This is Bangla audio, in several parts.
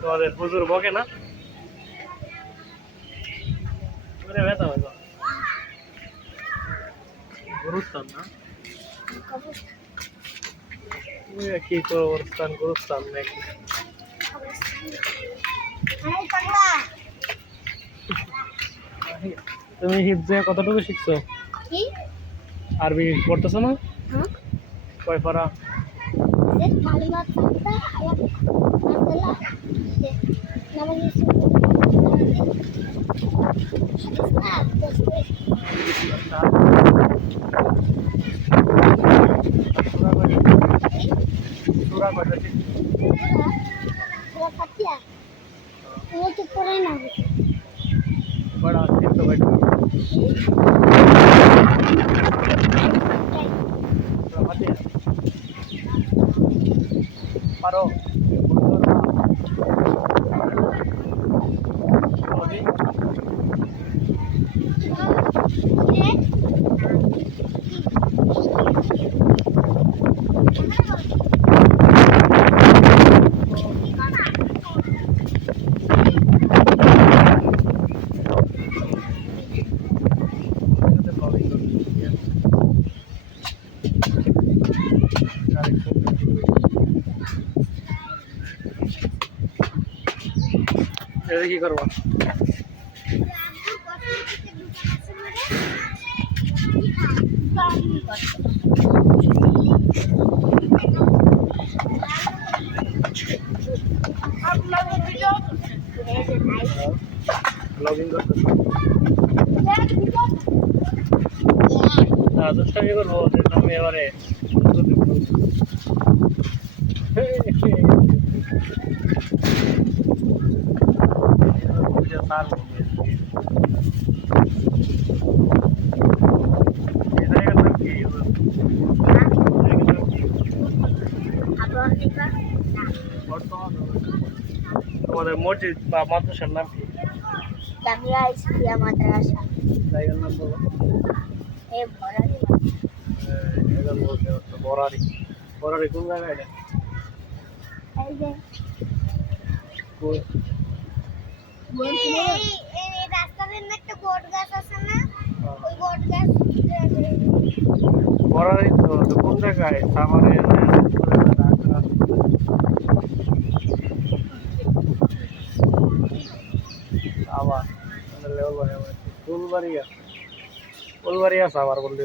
তোমাদের হুজুর বকে না? গুরুস্থান না কি কবরস্থান গুরুস্থান নাকি? তুমি হিফজে কতটুকু শিখছো? আরবি পড়তেছো না? কয় পারা? সূরা কয়টা শিখছো? বড় শিখছো কয়টা? পারো? কি করবো? লগইন করতেছি। দুষ্টামি করবো আমি এবারে তোমাদের মসজিদ বা মাদ্রাসার নাম কি? জামিয়া ইসলামিয়া মাদ্রাসা। জায়গার নাম বলো। বরারি। বরারি কোন জায়গায় এটা? বরারি তো কোন জায়গায়? সাভারে আবার ফুলবাড়িয়া ফুলবাড়িয়া সাভার বললে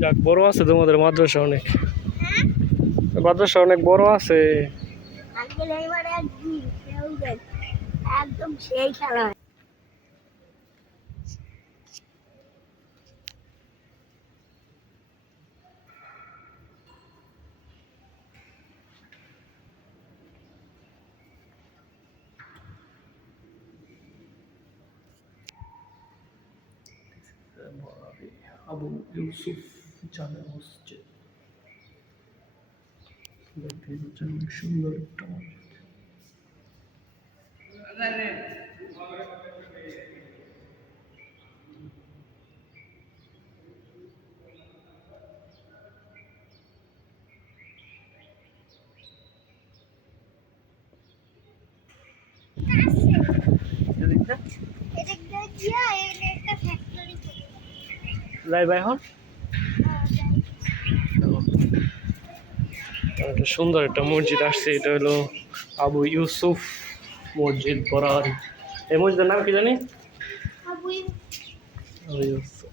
যাক বড় আছে তোমাদের মাদ্রাসা অনেক। মাদ্রাসা অনেক বড় আছে। একদম সেই খেলা। আবু ইউসুফ জামে মসজিদ অনেক সুন্দর একটা মসজিদ। যাই ভাই এখন সুন্দর একটা মসজিদ আসছে। এটা হলো আবু ইউসুফ মসজিদ বরারি। এই মসজিদের নাম কি জানি? আবু ইউসুফ।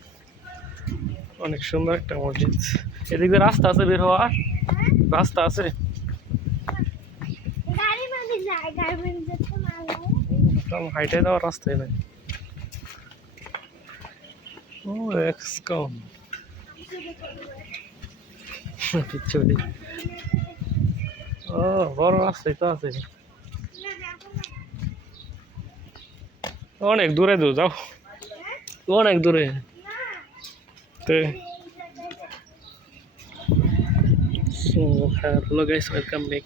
অনেক সুন্দর একটা মসজিদ। এদিকে রাস্তা আছে বের হওয়ার? রাস্তা আছে? হাইটে যাওয়ার রাস্তায় নাই। ও এক্সকম কিচ্ছু নেই। ও বড় রাস্তায় তো আছে। অনেক দূরে দূর যাও, অনেক দূরে। Hello guys, welcome back.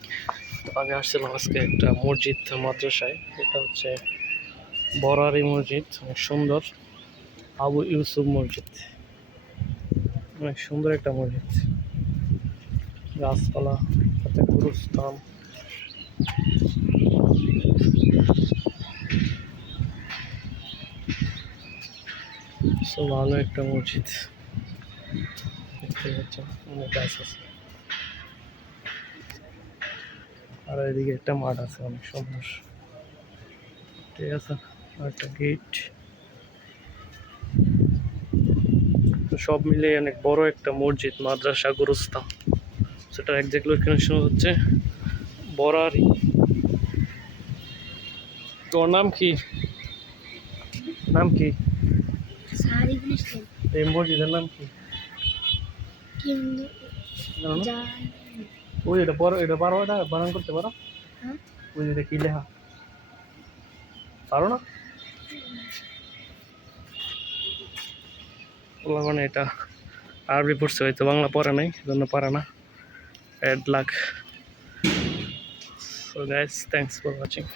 আমি আসছিলাম আজকে একটা মসজিদ মাদ্রাসায়। এটা হচ্ছে বরারি মসজিদ, অনেক সুন্দর। আবু ইউসুফ মসজিদ। অনেক সুন্দর একটা মসজিদ, গাছপালা, সাথে গুরুস্থান। So, ভালো একটা মসজিদ দেখতে পাচ্ছেন, অনেক গাছ আছে। আর এদিকে একটা মাঠ আছে অনেক সুন্দর, ঠিক আছে, আর একটা গেট। তো সব মিলে অনেক বড় একটা মসজিদ, মাদ্রাসা, গুরুস্থান। সেটার একজ্যাক্ট লোকেশন হচ্ছে বরারি। তোর নাম কি? নাম কি? সারি বৃষ্টি এই মসজিদের নাম কি? কিন্তু জানো না? জান ওই এটা বড়, এটা পারো, এটা বানান করতে পারো? হ্যাঁ ওই এটা কি লেখা পারো না? মানে এটা আরবি পড়ছে, হয়তো বাংলা পড়ে নাই, জন্য পারে না। Bad luck. So guys, thanks for watching.